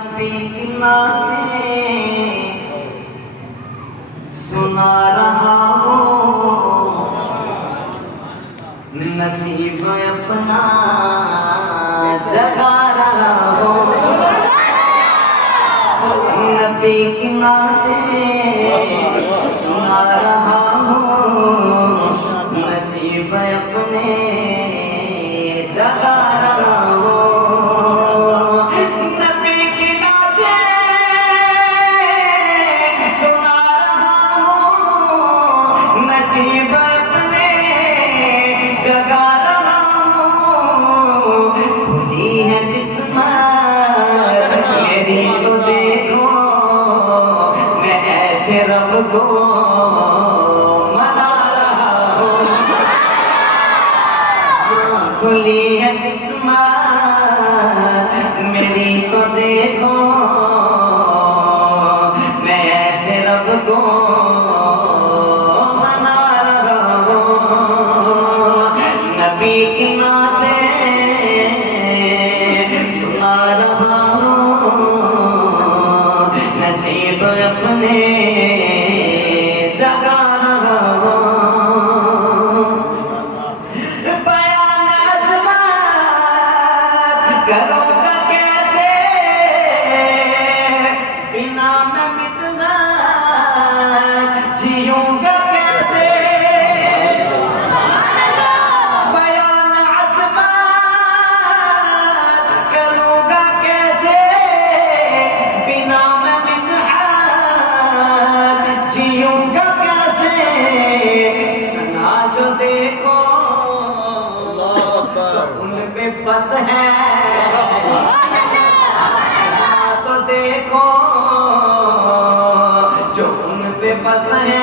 नबी की नाते सुना रहा हूँ, नसीब अपना जगा रहा हूँ। नबी की नाते सुना रहा हूँ, नसीब अपने जगा रहा हूँ। नसीब अपने जगा रहा हूँ, खुली है किस्मत मेरी तो देखो, मैं ऐसे रब को मना रहा हूँ। खुली है किस्मत मेरी तो देखो, मैं ऐसे रब को नबी की नाते सुना रहा हूँ, नसीब अपने जगा रहा हूँ। बयान अज़मत करूँगा कैसे, बिना मैं मितनात जीऊँगा कैसे। जीऊंगा कैसे, सना जो देखो तो उन पे बस है, सना तो देखो जो उन पे बस है।